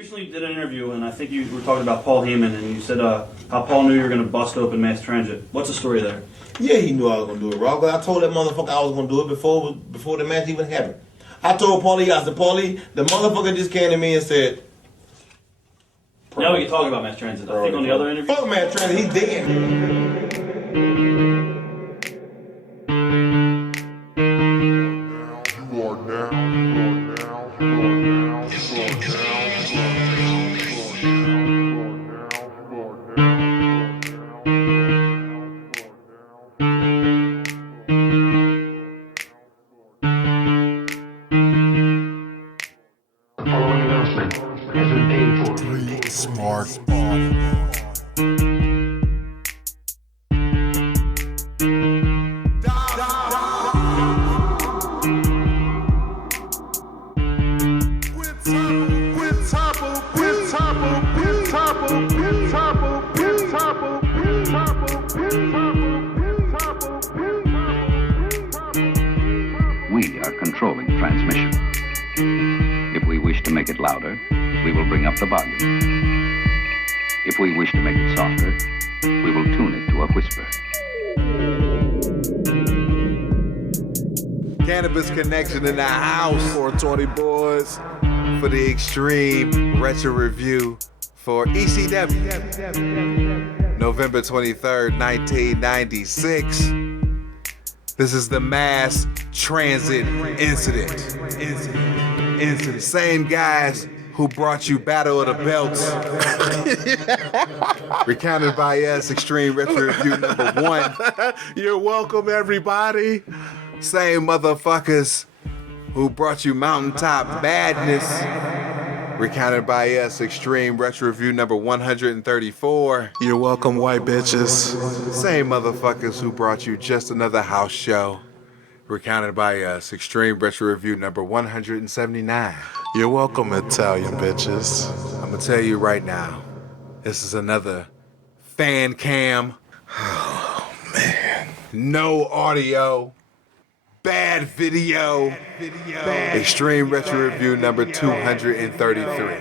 recently did an interview, and I think you were talking about Paul Heyman, and you said how Paul knew you were going to bust open mass transit. What's the story there? Yeah, he knew I was going to do it, Rob. But I told that motherfucker I was going to do it before the match even happened. I told Paulie, I said, Paulie, the motherfucker just came to me and said... Now we can talk about mass transit. I think on the other interview... Fuck mass transit, he's dead. Smarks. We are controlling transmission. If we wish to make it louder, we will bring up the volume. If we wish to make it softer, we will tune it to a whisper. Cannabis Connection in the house. 420 boys for the extreme retro review for ECW. November 23rd, 1996. This is the mass transit incident. The same guys who brought you Battle of the Belts. Recounted by us, Extreme Retro Review number 1. You're welcome, everybody. Same motherfuckers who brought you Mountaintop Madness. Recounted by us, Extreme Retro Review number 134. You're welcome, white bitches. Same motherfuckers who brought you Just Another House Show. Recounted by us, Extreme Retro Review number 179. You're welcome, Italian bitches. I'm gonna tell you right now, this is another fan cam. Oh, man. No audio. Bad video. Extreme Retro Review number 233.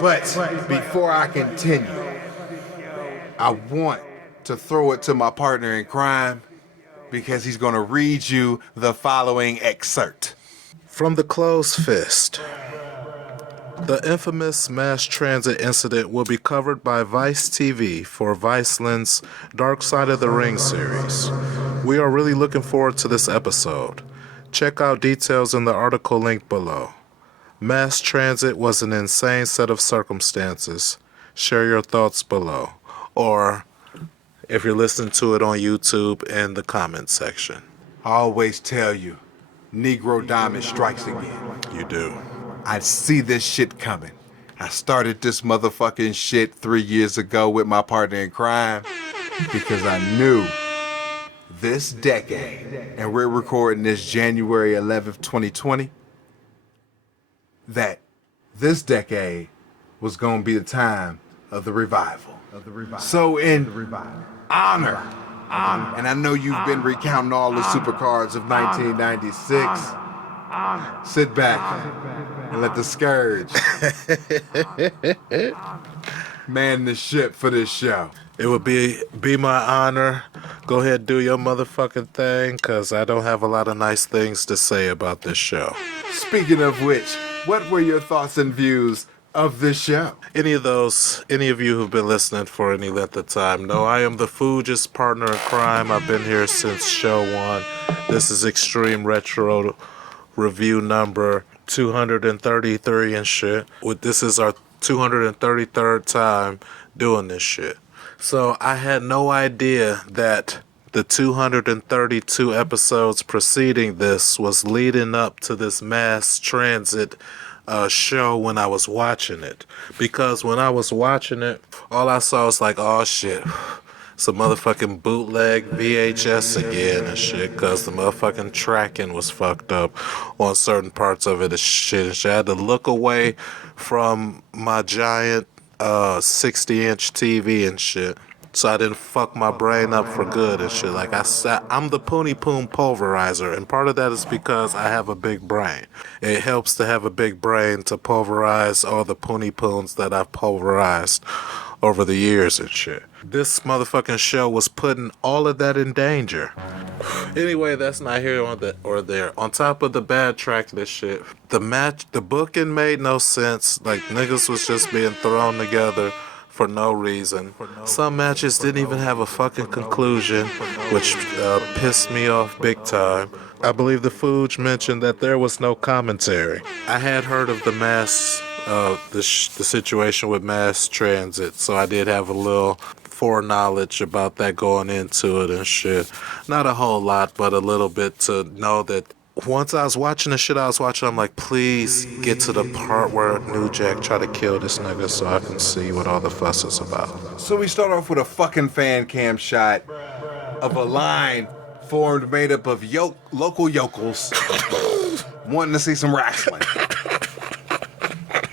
But before I continue, I want to throw it to my partner in crime because he's gonna read you the following excerpt. From the Closed Fist. The infamous mass transit incident will be covered by Vice TV for Viceland's Dark Side of the Ring series. We are really looking forward to this episode. Check out details in the article linked below. Mass transit was an insane set of circumstances. Share your thoughts below. Or, if you're listening to it on YouTube, in the comments section. I always tell you, Negro Diamond strikes again. You do. I see this shit coming. I started this motherfucking shit 3 years ago with my partner in crime because I knew this decade, and we're recording this January 11th, 2020, that this decade was going to be the time of the revival. So in honor, and I know you've been recounting all the supercards of 1996, sit back and let the Scourge man the ship for this show. It would be my honor. Go ahead, do your motherfucking thing, because I don't have a lot of nice things to say about this show. Speaking of which, what were your thoughts and views of this show? Any of you who've been listening for any length of time know I am the Fuge's partner in crime. I've been here since show 1. This is Extreme Retro Review number 233 and shit. This is our 233rd time doing this shit. So I had no idea that the 232 episodes preceding this was leading up to this mass transit show when I was watching it. Because when I was watching it, all I saw was like, oh shit, some motherfucking bootleg VHS again and shit, because the motherfucking tracking was fucked up on certain parts of it and shit. I had to look away from my giant 60-inch TV and shit so I didn't fuck my brain up for good and shit. Like I said, I'm the Poonie Poon pulverizer, and part of that is because I have a big brain. It helps to have a big brain to pulverize all the Poonie Poons that I've pulverized over the years and shit. This motherfucking show was putting all of that in danger. Anyway, that's not here or there. On top of the bad trackless shit, the booking made no sense. Like, niggas was just being thrown together for no reason. Some matches didn't even have a fucking conclusion, which pissed me off big time. I believe the Fooge mentioned that there was no commentary. I had heard of the the situation with mass transit, so I did have a little foreknowledge about that going into it and shit. Not a whole lot, but a little bit to know that once I was watching the shit I was watching, I'm like, please get to the part where New Jack try to kill this nigga so I can see what all the fuss is about. So we start off with a fucking fan cam shot of a line formed made up of local yokels wanting to see some wrestling.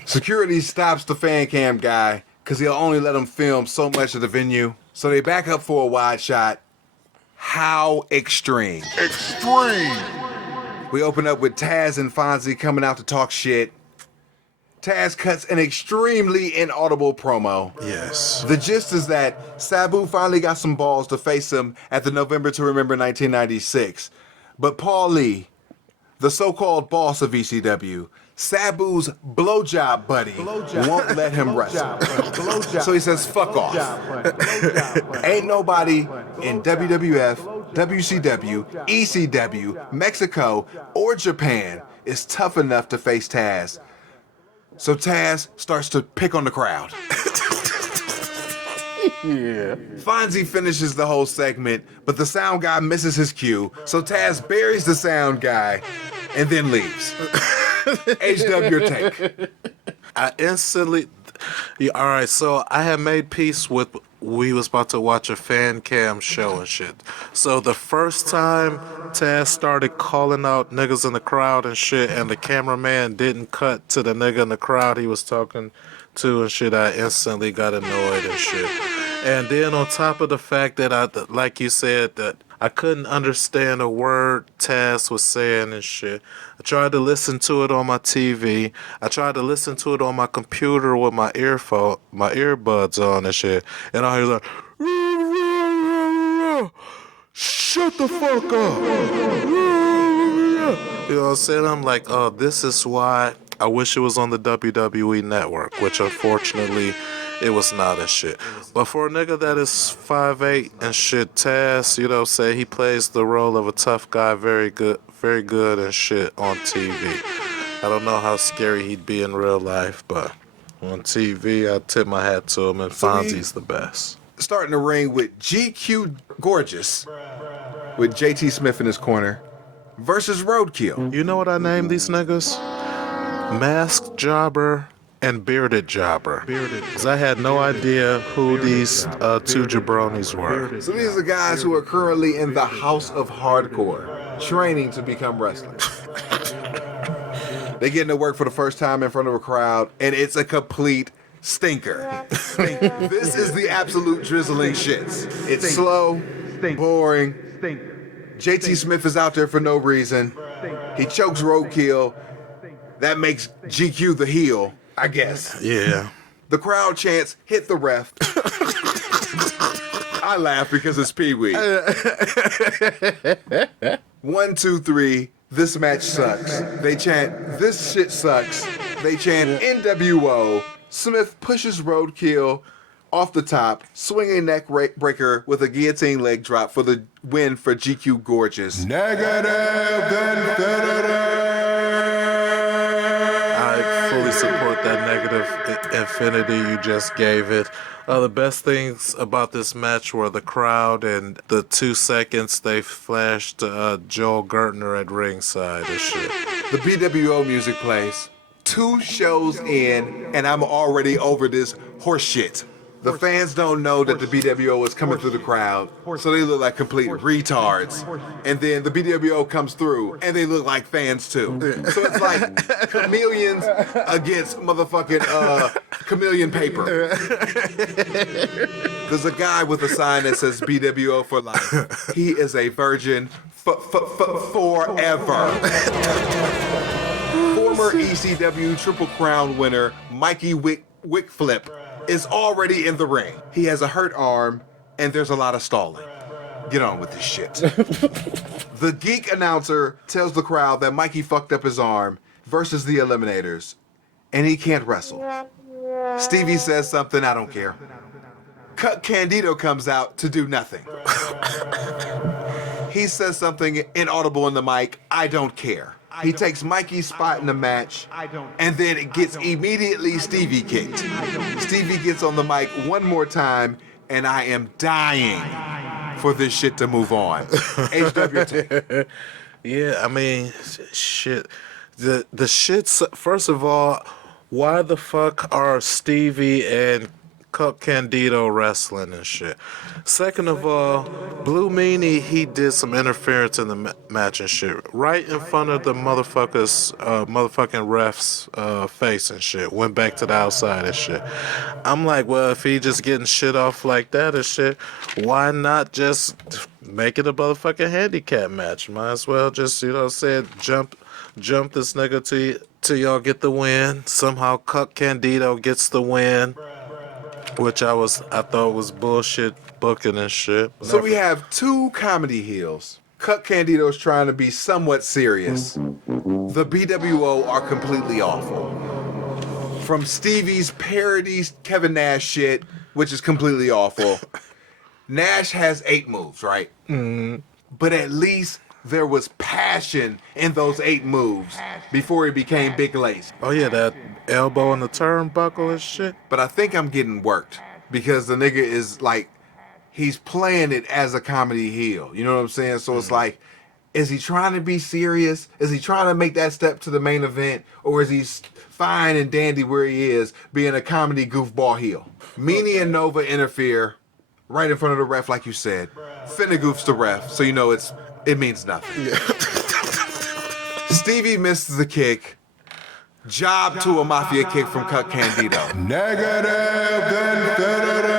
Security stops the fan cam guy because he'll only let him film so much of the venue. So they back up for a wide shot. How extreme. Extreme! We open up with Taz and Fonzie coming out to talk shit. Taz cuts an extremely inaudible promo. Yes. The gist is that Sabu finally got some balls to face him at the November to Remember 1996. But Paul Lee, the so-called boss of ECW, Sabu's blowjob buddy, won't let him wrestle. So he says, fuck off. Ain't nobody in WWF, WCW, ECW, Mexico, or Japan is tough enough to face Taz. So Taz starts to pick on the crowd. Yeah. Fonzie finishes the whole segment, but the sound guy misses his cue, so Taz buries the sound guy and then leaves. HW, your take. I instantly... Yeah, alright, so I had made peace with... We was about to watch a fan cam show and shit. So the first time Taz started calling out niggas in the crowd and shit, and the cameraman didn't cut to the nigga in the crowd he was talking to and shit, I instantly got annoyed and shit. And then on top of the fact that like you said, that I couldn't understand a word Taz was saying and shit. I tried to listen to it on my TV. I tried to listen to it on my computer with my earbuds on and shit. And I was like, shut the fuck up. You know what I'm saying? I'm like, oh, this is why I wish it was on the WWE network, which unfortunately it was not and shit. But for a nigga that is 5'8" and shit, Taz, you know, say he plays the role of a tough guy very good and shit on TV. I don't know how scary he'd be in real life, but on TV, I tip my hat to him, and Fonzie's the best. Starting the ring with GQ Gorgeous, with JT Smith in his corner, versus Roadkill. You know what I named these niggas? Masked Jobber and Bearded Jobber. Because I had no idea who these two jabronis were. So these are guys who are currently in the House of Hardcore, training to become wrestlers. They get into work for the first time in front of a crowd, and it's a complete stinker. This is the absolute drizzling shits. It's slow, boring. JT Smith is out there for no reason. He chokes Roadkill. That makes GQ the heel, I guess. Yeah. The crowd chants, hit the ref. I laugh because it's Pee-wee. 1, 2, 3, this match sucks. They chant, this shit sucks. They chant NWO. Smith pushes Roadkill off the top, swinging neck breaker with a guillotine leg drop for the win for GQ Gorgeous. Negative infinity. I fully support that negative infinity you just gave it. The best things about this match were the crowd and the 2 seconds they flashed Joel Gertner at ringside and shit. The BWO music plays. 2 shows in, and I'm already over this horse shit. The fans don't know that the BWO is coming through the crowd, so they look like complete retards. And then the BWO comes through, and they look like fans too. So it's like chameleons against motherfucking chameleon paper. There's a guy with a sign that says BWO for life. He is a virgin forever. Former ECW Triple Crown winner Mikey Wickflip is already in the ring. He has a hurt arm, and there's a lot of stalling. Get on with this shit. The geek announcer tells the crowd that Mikey fucked up his arm versus the Eliminators, and he can't wrestle. Stevie says something, I don't care. Cut Candido comes out to do nothing. He says something inaudible in the mic, I don't care. He takes Mikey's spot in the match, and then it gets immediately Stevie kicked. Stevie gets on the mic one more time, and I am dying for this shit to move on. HWT. Yeah, I mean, shit. The shit's, first of all, why the fuck are Stevie and Cup Candido wrestling and shit? Second of all, Blue Meanie, he did some interference in the match and shit. Right in front of the motherfucking ref's face and shit. Went back to the outside and shit. I'm like, well, if he just getting shit off like that and shit, why not just make it a motherfucking handicap match? Might as well just, you know what I'm saying, jump this nigga till y'all get the win. Somehow Cup Candido gets the win. Which I thought was bullshit booking and shit. So we have two comedy heels. Cut Candido's trying to be somewhat serious. The BWO are completely awful. From Stevie's parodies Kevin Nash shit, which is completely awful. Nash has 8 moves, right? Mm-hmm. But at least there was passion in those 8 moves before he became Big Lace. Oh yeah, that elbow in the turnbuckle and shit. But I think I'm getting worked because the nigga is like, he's playing it as a comedy heel. You know what I'm saying? So it's like, is he trying to be serious? Is he trying to make that step to the main event? Or is he fine and dandy where he is, being a comedy goofball heel? Meanie and Nova interfere right in front of the ref, like you said. Finna goofs the ref, so you know it means nothing. Yeah. Stevie misses the kick. Job to a mafia kick from Cut Candido. Negative infinity.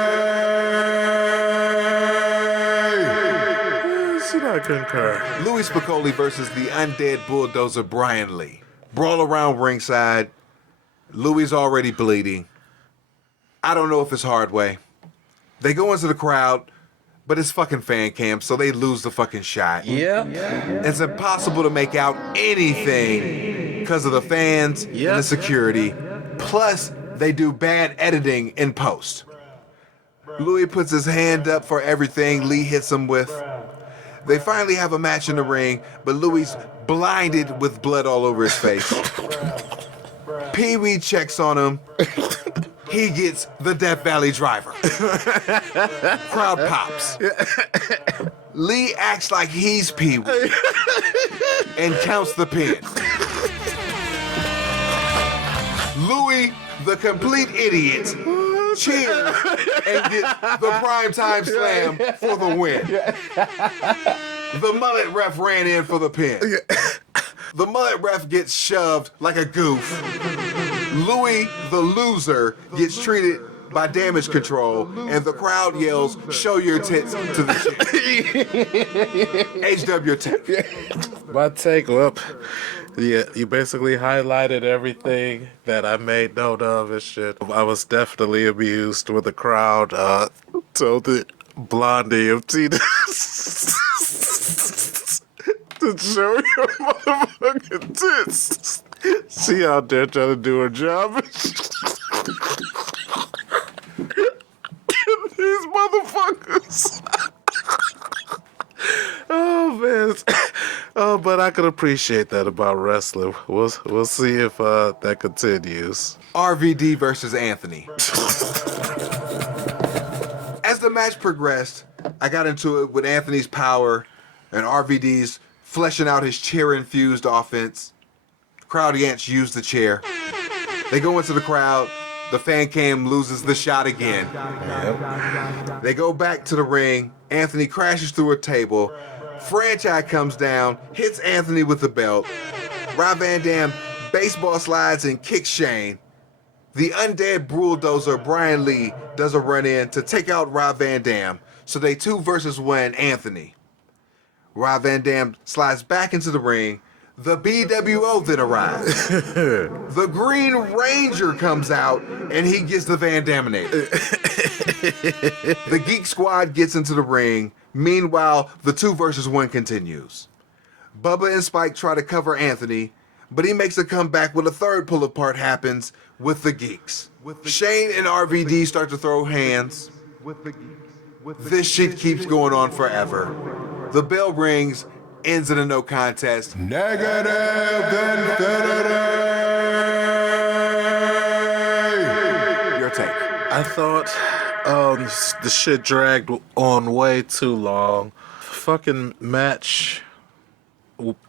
Should I concur? Louis Spicoli versus the undead bulldozer Brian Lee. Brawl around ringside. Louis already bleeding. I don't know if it's hard way. They go into the crowd, but it's fucking fan cam, so they lose the fucking shot. Yeah. It's impossible to make out anything because of the fans and the security. Plus, they do bad editing in post. Louis puts his hand up for everything Lee hits him with. They finally have a match in the ring, but Louis blinded with blood all over his face. Pee-wee checks on him. He gets the Death Valley Driver. Crowd pops. Lee acts like he's Pee-wee and counts the pin. Louis, the complete idiot, cheers and gets the primetime slam for the win. The mullet ref ran in for the pin. The mullet ref gets shoved like a goof. Louis, the loser, gets treated by damage control, and the crowd yells, "Show your tits to the chick." HWT. My take, yeah, you basically highlighted everything that I made note of and shit. I was definitely amused when the crowd told the Blondie of Tina to show your motherfucking tits. She out there trying to do her job. These motherfuckers. Oh man. Oh, but I can appreciate that about wrestling. We'll see if that continues. RVD versus Anthony. As the match progressed, I got into it with Anthony's power and RVD's fleshing out his chair-infused offense. Crowd Yanch used the chair. They go into the crowd. The fan cam loses the shot again. Yep. They go back to the ring. Anthony crashes through a table. Franchise comes down, hits Anthony with the belt. Rob Van Dam baseball slides and kicks Shane. The undead bulldozer Brian Lee does a run-in to take out Rob Van Dam, so they 2 versus 1 Anthony. Rob Van Dam slides back into the ring. The BWO then arrives. The Green Ranger comes out, and he gets the Van Daminator. The Geek Squad gets into the ring. Meanwhile, the 2 versus 1 continues. Bubba and Spike try to cover Anthony, but he makes a comeback when a third pull-apart happens with the Geeks. Shane and RVD start to throw hands. This shit keeps going on forever. The bell rings, ends in a no contest. Negative infinity. Your take. I thought the shit dragged on way too long. Fucking match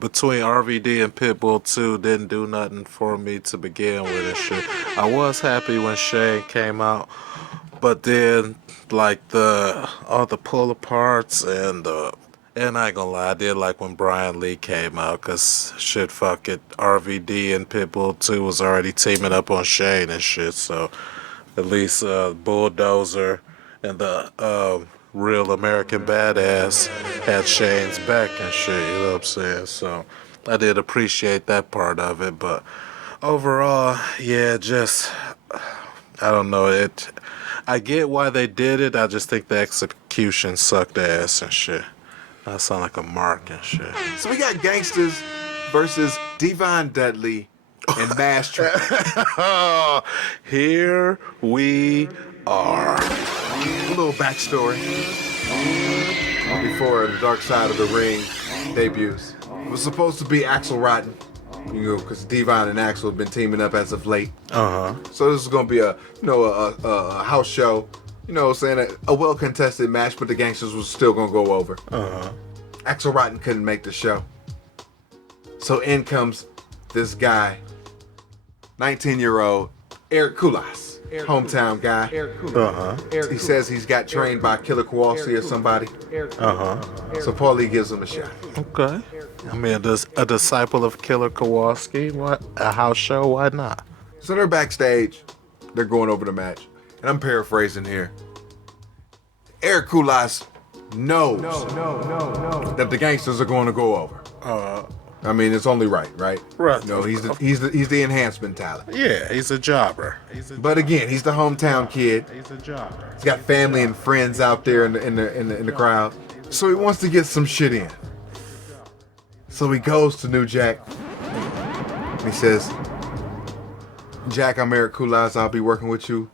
between RVD and Pitbull 2 didn't do nothing for me to begin with and shit. I was happy when Shane came out, but then like all the pull aparts and I ain't gonna lie, I did like when Brian Lee came out, cause shit, fuck it, RVD and Pitbull 2 was already teaming up on Shane and shit, so at least Bulldozer and the Real American Badass had Shane's back and shit, you know what I'm saying? So I did appreciate that part of it, but overall, yeah, just I don't know, I get why they did it, I just think the execution sucked ass and shit. I sound like a mark and shit. So we got Gangsters versus Devon Dudley and Mass Trap. Here we are. A little backstory before the Dark Side of the Ring debuts. It was supposed to be Axel Rotten, you know, because Devon and Axel have been teaming up as of late. So this is gonna be a house show. You know what I'm saying? A well-contested match, but the Gangsters was still going to go over. Axel Rotten couldn't make the show. So in comes this guy, 19-year-old Eric Kulas, hometown guy. He says he's got trained by Killer Kowalski or somebody. So Paulie gives him a shot. Okay. I mean, a disciple of Killer Kowalski, what? A house show, why not? So they're backstage. They're going over the match. And I'm paraphrasing here. Eric Kulas knows that the Gangsters are going to go over. I mean, it's only right? Right. You know, he's the enhancement talent. Yeah, he's a jobber. But again, he's the hometown kid. He's a jobber. He's got family and friends out there in the crowd. So he wants to get some shit in. So he goes to New Jack. He says, Jack, I'm Eric Kulas. I'll be working with you.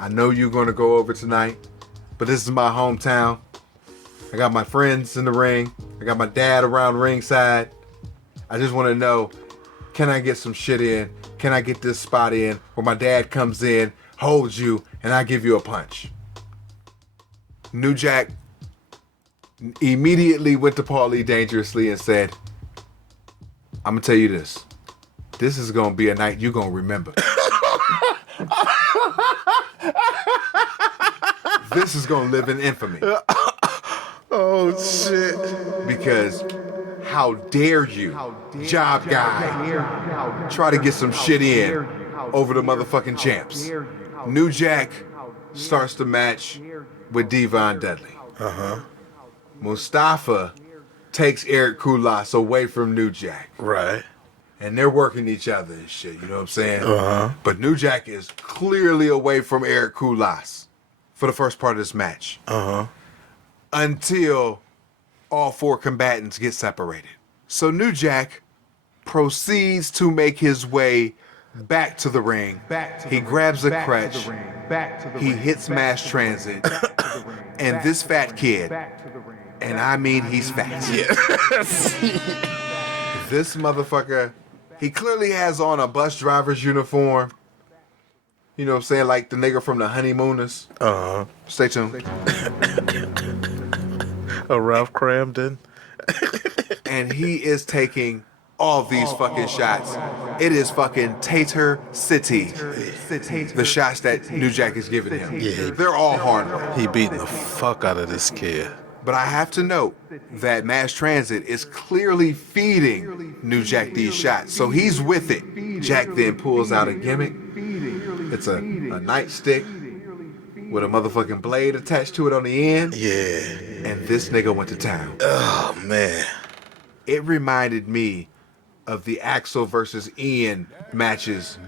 I know you're going to go over tonight, but this is my hometown. I got my friends in the ring. I got my dad around ringside. I just want to know, can I get some shit in? Can I get this spot in where my dad comes in, holds you, and I give you a punch? New Jack immediately went to Paulie dangerously and said, I'm going to tell you this. This is going to be a night you're going to remember. This is going to live in infamy. Oh, shit. Because how dare you, job guy, try to get some shit in over the motherfucking champs. New Jack starts the match with Devon Dudley. Mustafa takes Eric Kulas away from New Jack. Right. And they're working each other and shit, you know what I'm saying? But New Jack is clearly away from Eric Kulas for the first part of this match. Until all 4 combatants get separated. So New Jack proceeds to make his way back to the ring. He grabs a crutch. He hits mass transit. And this fat kid, and I mean he's fat. This motherfucker, he clearly has on a bus driver's uniform. You know what I'm saying? Like the nigga from the Honeymooners. Stay tuned. A Ralph Cramden. And he is taking all these fucking shots. It is fucking Tater City. The shots that New Jack is giving him. Yeah. They're all hard. He beating the fuck out of this kid. But I have to note that Mass Transit is clearly feeding New Jack these shots. So he's with it. Jack then pulls out a gimmick. It's a nightstick with a motherfucking blade attached to it on the end. Yeah. And this nigga went to town. Oh, man. It reminded me of the Axel versus Ian matches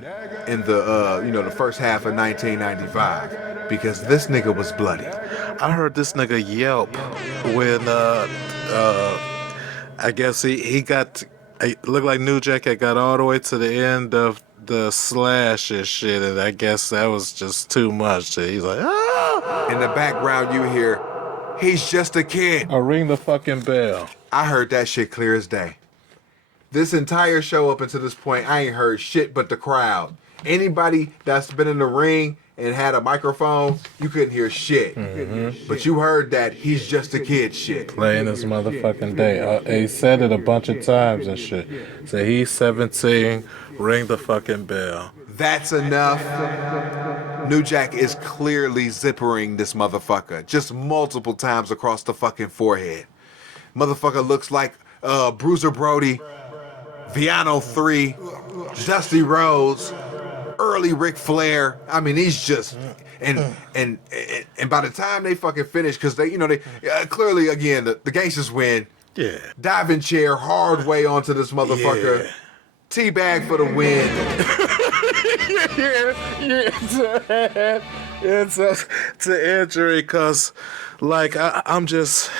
in the the first half of 1995, because this nigga was bloody. I heard this nigga yelp when I guess he got, it looked like New Jack had got all the way to the end of the slash and shit, and I guess that was just too much. He's like, ah! In the background you hear, he's just a kid. Oh, ring the fucking bell. I heard that shit clear as day. This entire show up until this point, I ain't heard shit but the crowd. Anybody that's been in the ring and had a microphone, you couldn't hear shit. But you heard that he's just a kid shit. Playing this motherfucking day. He said it a bunch of times and shit. Say he's 17, ring the fucking bell. That's enough. New Jack is clearly zippering this motherfucker just multiple times across the fucking forehead. Motherfucker looks like Bruiser Brody, Viano 3, Dusty Rhodes, early Ric Flair. I mean, he's just and by the time they fucking finish, because they clearly again the gangsters win. Yeah. Diving chair hard way onto this motherfucker. Yeah. Teabag for the win. It's to injury, cause like I'm just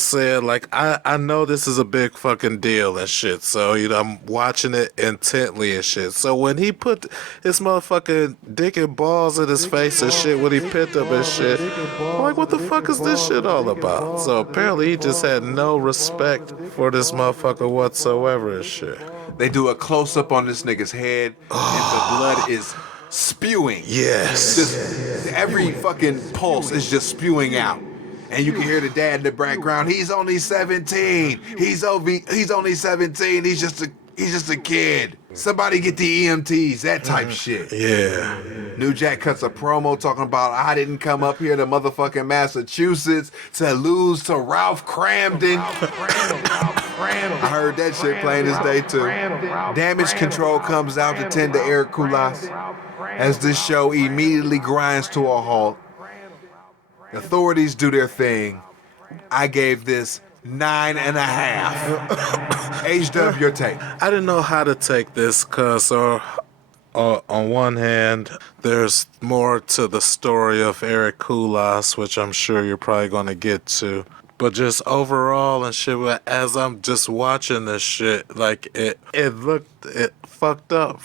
saying, like I know this is a big fucking deal and shit, so I'm watching it intently and shit. So when he put his motherfucking dick and balls in his face and shit, when he picked up and shit, I'm like, what the fuck is this shit all about? So apparently he just had no respect for this motherfucker whatsoever and shit. They do a close up on this nigga's head, and the blood is spewing. Yes. Just every fucking pulse is just spewing out. And you can hear the dad in the background. He's only 17. He's only 17. He's just a kid. Somebody get the EMTs, that type shit. Yeah. New Jack cuts a promo talking about, I didn't come up here to motherfucking Massachusetts to lose to Ralph Cramden. I heard that shit playing this day too. Damage Control comes out to tend to Eric Kulas as this show immediately grinds to a halt. Authorities do their thing. I gave this 9.5. H-Dub, your take. I didn't know how to take this because on one hand, there's more to the story of Eric Kulas, which I'm sure you're probably going to get to. But just overall and shit, as I'm just watching this shit, like it fucked up.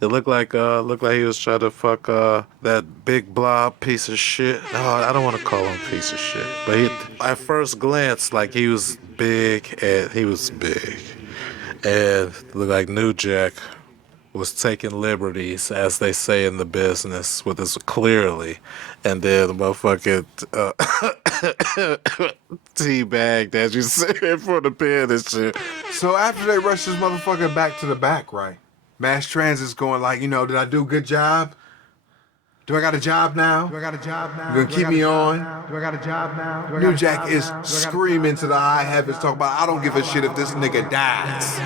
It looked like he was trying to fuck that big blob piece of shit. No, I don't want to call him a piece of shit. But at first glance, like he was big, and it looked like New Jack was taking liberties, as they say in the business, with this clearly, and then the motherfucking teabagged, as you said, for the pen and shit. So after they rush this motherfucker back to the back, right? Mass Transit's going like, did I do a good job? Do I got a job now? You gonna keep me on? Do I got a job now? New Jack is screaming to the high heavens, talking about, I don't give a shit if this nigga dies.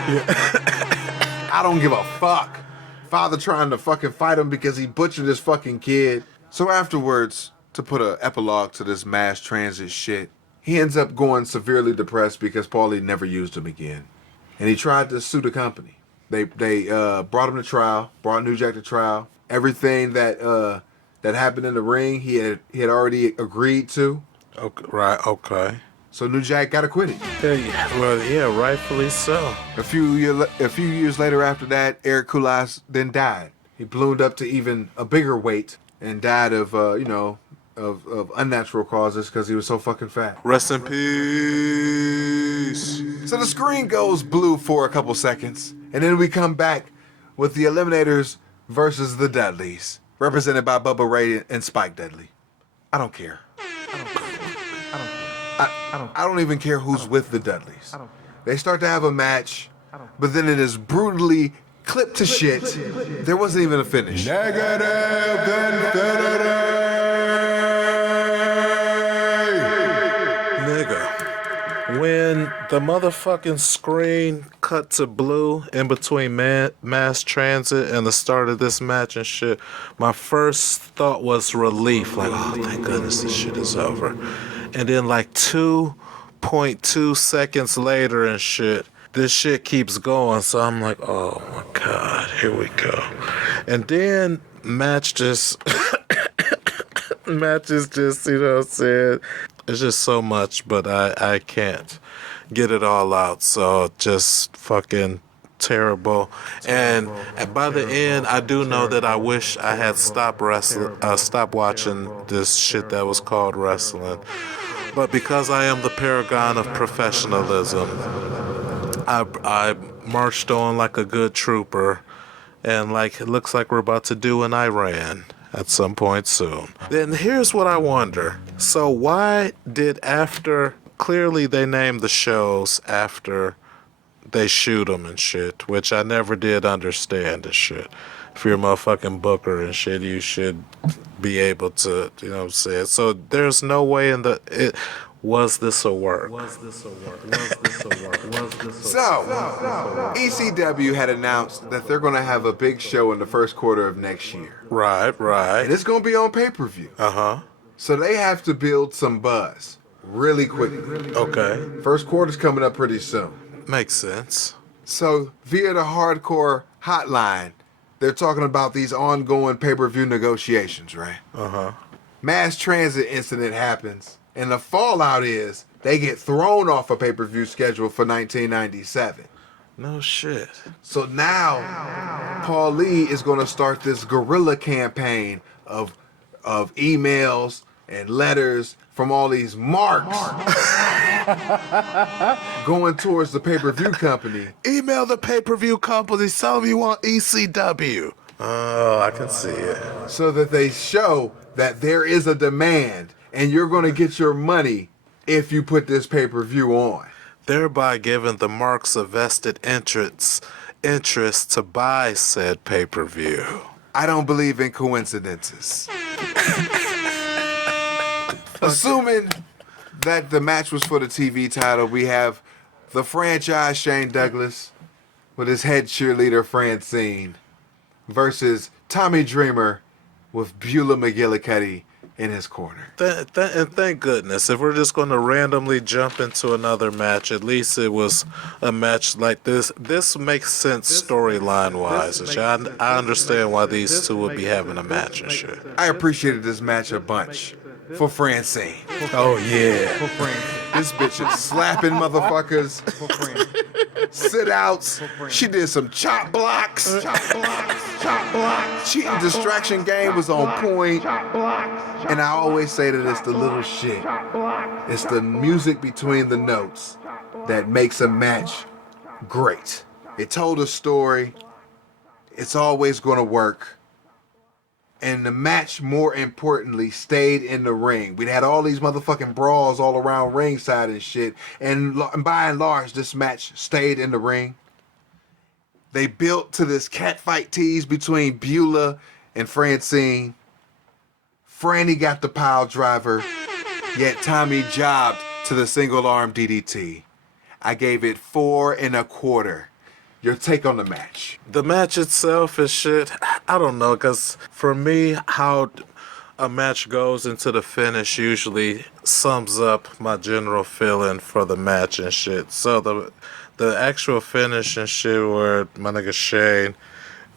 I don't give a fuck. Father trying to fucking fight him because he butchered his fucking kid. So afterwards, to put an epilogue to this Mass Transit shit, he ends up going severely depressed because Paulie never used him again. And he tried to sue the company. They brought him to trial, brought New Jack to trial. Everything that happened in the ring, he had already agreed to. Okay, right, okay. So New Jack got acquitted. Yeah, rightfully so. A few years later after that, Eric Kulas then died. He ballooned up to even a bigger weight and died of unnatural causes because he was so fucking fat. Rest in peace. So the screen goes blue for a couple seconds, and then we come back with the Eliminators versus the Dudleys, represented by Bubba Ray and Spike Dudley. I don't care. I don't even care who's with the Dudleys. They start to have a match, but then it is brutally clipped to shit. There wasn't even a finish. Negative infinity. Nigga, when The motherfucking screen cut to blue in between mass transit and the start of this match and shit. My first thought was relief. Like, oh, thank goodness this shit is over. And then like 2.2 seconds later and shit, this shit keeps going. So I'm like, oh my God, here we go. And then match just... match is just, you know what I'm saying? It's just so much, but I can't get it all out. So just fucking terrible. And by the end, I do know that I wish I had stopped watching this shit that was called wrestling. But because I am the paragon of professionalism, I marched on like a good trooper, and like it looks like we're about to do in Iran at some point soon. Then here's what I wonder. So why did clearly they named the shows after they shoot them and shit, which I never did understand and shit. If you're a motherfucking booker and shit, you should be able to, you know what I'm saying? So there's no way was this a work? So, ECW had announced that they're going to have a big show in the first quarter of next year. Right. And it's going to be on pay-per-view. Uh-huh. So they have to build some buzz really quickly. Okay. First quarter's coming up pretty soon. Makes sense. So, via the hardcore hotline, they're talking about these ongoing pay-per-view negotiations, right? Uh-huh. Mass transit incident happens, and the fallout is they get thrown off a pay-per-view schedule for 1997. No shit. So now, Paul Lee is going to start this guerrilla campaign of emails and letters from all these marks going towards the pay-per-view company. Email the pay-per-view company, tell them you want ECW. Oh, I can see it. So that they show that there is a demand and you're going to get your money if you put this pay-per-view on. Thereby giving the marks a vested interest to buy said pay-per-view. I don't believe in coincidences. Assuming that the match was for the TV title, we have the franchise Shane Douglas with his head cheerleader Francine versus Tommy Dreamer with Beulah McGillicuddy in his corner. And thank goodness. If we're just going to randomly jump into another match, at least it was a match like this. This makes sense storyline-wise. I understand why these two would be having a match and shit. I appreciated this match a bunch. For Francine. Oh, yeah. This bitch is slapping motherfuckers. Sit outs. She did some chop blocks. Cheating distraction game was on point. And I always say that it's the little shit. It's the music between the notes that makes a match great. It told a story. It's always going to work. And the match, more importantly, stayed in the ring. We'd had all these motherfucking brawls all around ringside and shit. And by and large, this match stayed in the ring. They built to this catfight tease between Beulah and Francine. Franny got the pile driver, yet Tommy jobbed to the single arm DDT. I gave it 4 1/4. Your take on the match? The match itself is shit. I don't know, because for me, how a match goes into the finish usually sums up my general feeling for the match and shit. So the actual finish and shit where my nigga Shane,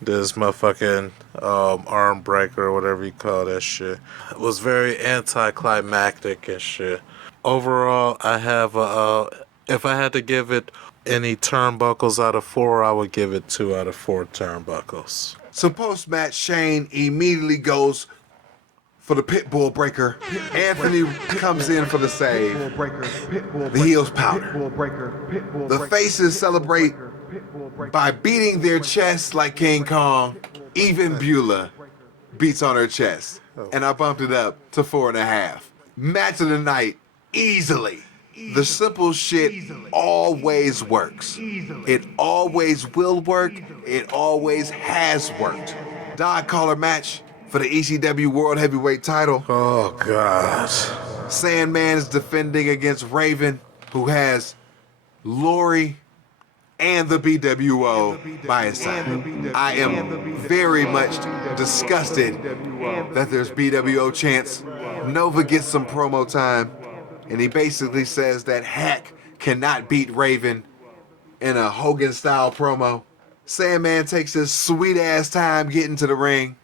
this motherfucking arm breaker or whatever you call that shit, was very anticlimactic and shit. Overall, I have if I had to give it any turnbuckles out of 4, I would give it 2 out of 4 turnbuckles. So post-match, Shane immediately goes for the Pitbull breaker. Anthony comes in for the save. The heels powder. The faces celebrate by beating their chests like King Kong. Even Beulah beats on her chest. And I bumped it up to 4 1/2. Match of the night, easily. The simple shit always works. It always will work. It always has worked. Dog collar match for the ECW World Heavyweight title. Oh, God. Sandman is defending against Raven, who has Lori, and the BWO by his side. I am very much disgusted that there's BWO chants. Nova gets some promo time, and he basically says that Hack cannot beat Raven in a Hogan-style promo. Sandman takes his sweet-ass time getting to the ring,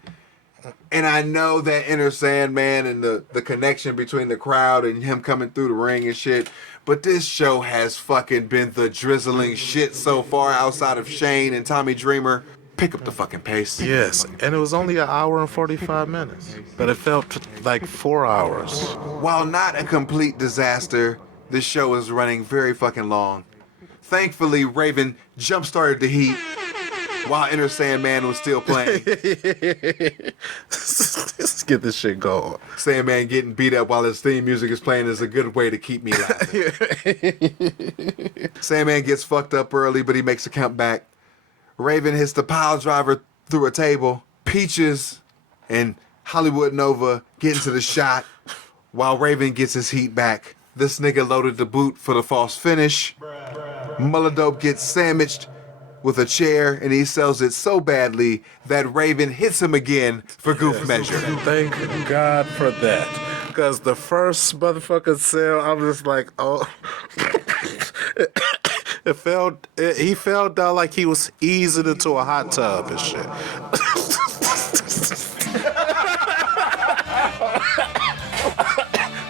and I know that Inner Sandman and the connection between the crowd and him coming through the ring and shit, but this show has fucking been the drizzling shit so far outside of Shane and Tommy Dreamer. Pick up the fucking pace. Yes, and it was only an hour and 45 minutes, but it felt like 4 hours. While not a complete disaster, this show is running very fucking long. Thankfully, Raven jump-started the heat while Inner Sandman was still playing. Let's get this shit going. Sandman getting beat up while his theme music is playing is a good way to keep me laughing. Sandman gets fucked up early, but he makes a comeback. Raven hits the pile driver through a table. Peaches and Hollywood Nova get into the shot while Raven gets his heat back. This nigga loaded the boot for the false finish. Mulladope gets sandwiched with a chair, and he sells it so badly that Raven hits him again for goof measure. Thank God for that. Because the first motherfucking sale, I'm just like, oh. He fell down like he was easing into a hot tub and shit.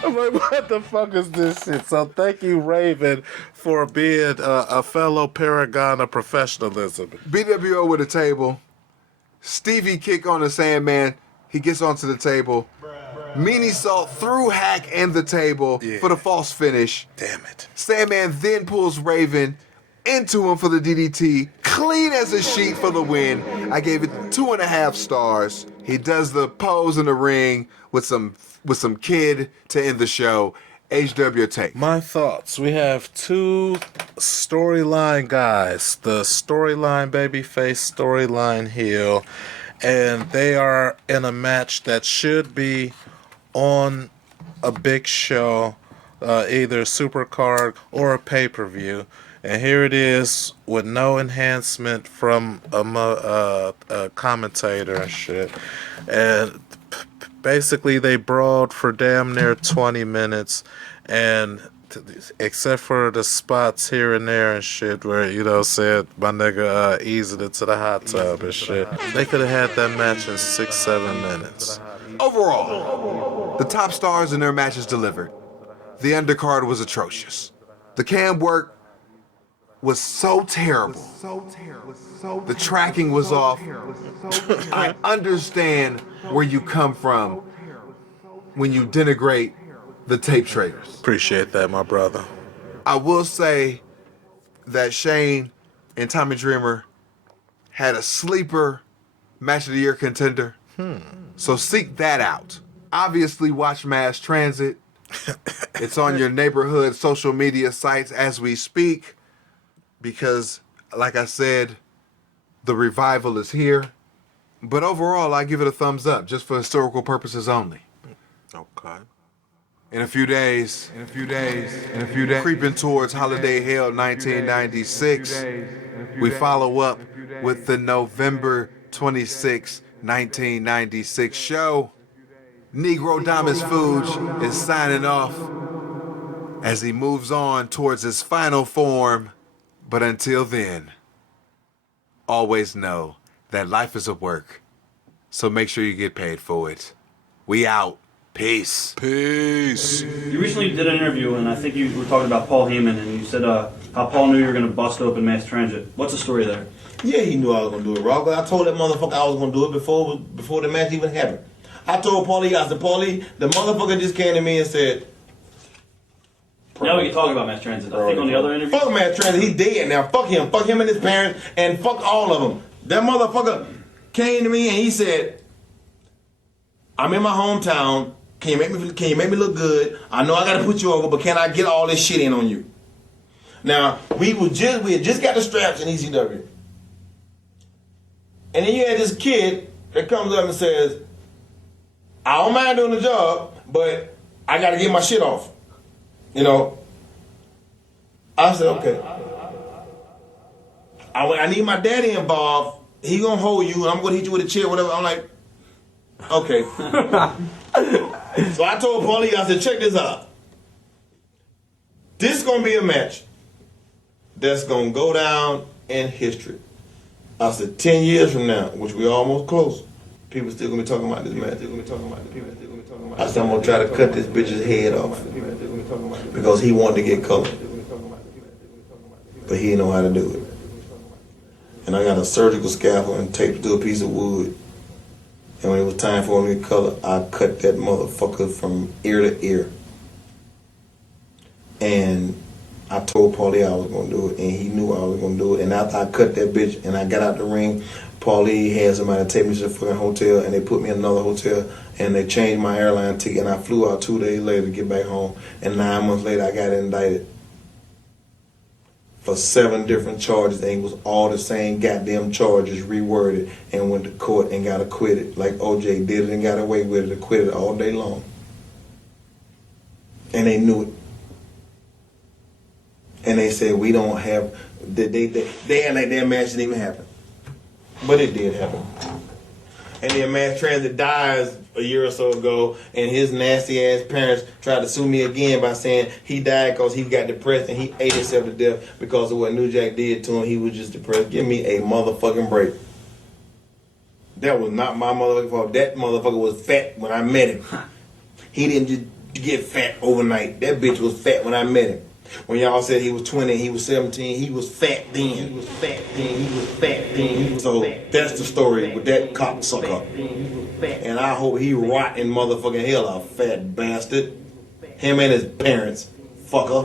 I'm like, what the fuck is this shit? So thank you, Raven, for being a fellow paragon of professionalism. BWO with a table. Stevie kick on the Sandman. He gets onto the table. Meanie Salt through Hack and the table for the false finish. Damn it. Sandman then pulls Raven into him for the DDT. Clean as a sheet for the win. I gave it 2.5 stars. He does the pose in the ring with some kid to end the show. HW take. My thoughts. We have two storyline guys. The storyline babyface, storyline heel. And they are in a match that should be on a big show, either a supercard or a pay-per-view. And here it is with no enhancement from a commentator and shit. And basically they brawled for damn near 20 minutes. And except for the spots here and there and shit where, said my nigga eased it to the hot tub and shit. They could have had that match in 6-7 minutes. Overall, the top stars in their matches delivered. The undercard was atrocious. The cam work was so terrible. The tracking was off. I understand where you come from when you denigrate the tape traders. Appreciate that, my brother. I will say that Shane and Tommy Dreamer had a sleeper match of the year contender. So seek that out. Obviously watch Mass Transit. It's on your neighborhood social media sites as we speak because, like I said, the revival is here. But overall, I give it a thumbs up just for historical purposes only. Okay. In a few days, creeping towards Holiday Hell 1996, we follow up with the November 26, 1996 show. Negro Damas Fuge is signing off as he moves on towards his final form. But until then, always know that life is a work, so make sure you get paid for it. We out. Peace. Peace. You recently did an interview, and I think you were talking about Paul Heyman, and you said how Paul knew you were going to bust open Mass Transit. What's the story there? Yeah, he knew I was gonna do it, Rob. I told that motherfucker I was gonna do it before the match even happened. I told Paulie, I said, Paulie, the motherfucker just came to me and said, Now we can talk about Mass Transit. I think on the other interview. fuck Matt Transit, he dead now. Fuck him and his parents, and fuck all of them. That motherfucker came to me and he said, I'm in my hometown. Can you make me look good? I know I gotta put you over, but can I get all this shit in on you? Now we had just got the straps in ECW. And then you had this kid that comes up and says, I don't mind doing the job, but I got to get my shit off. I said, okay. I need my daddy involved. He gonna hold you, and I'm gonna hit you with a chair, whatever. I'm like, okay. So I told Paulie, I said, check this out. This gonna be a match that's gonna go down in history. I said 10 years from now, which we almost close, people still gonna be talking about this match. I said I'm gonna try to cut this bitch's head off because he wanted to get color, but he didn't know how to do it. And I got a surgical scalpel and taped to a piece of wood. And when it was time for him to get color, I cut that motherfucker from ear to ear. And I told Paulie I was gonna do it, and he knew I was gonna do it. And after I cut that bitch and I got out the ring, Paulie had somebody take me to the fucking hotel, and they put me in another hotel, and they changed my airline ticket, and I flew out 2 days later to get back home. And 9 months later, I got indicted for 7 different charges, and it was all the same goddamn charges reworded, and went to court and got acquitted. Like OJ did it and got away with it, acquitted all day long. And they knew it. And they said, we don't have, they act like that match didn't even happen. But it did happen. And then Mass Transit dies a year or so ago, and his nasty ass parents tried to sue me again by saying he died because he got depressed and he ate himself to death because of what New Jack did to him. He was just depressed. Give me a motherfucking break. That was not my motherfucking fault. That motherfucker was fat when I met him. He didn't just get fat overnight. That bitch was fat when I met him. When y'all said he was 20, he was 17, he was fat then. He was fat then. He was fat then. So that's the story with that cocksucker. And I hope he rot in motherfucking hell, a fat bastard. Him and his parents. Fucker.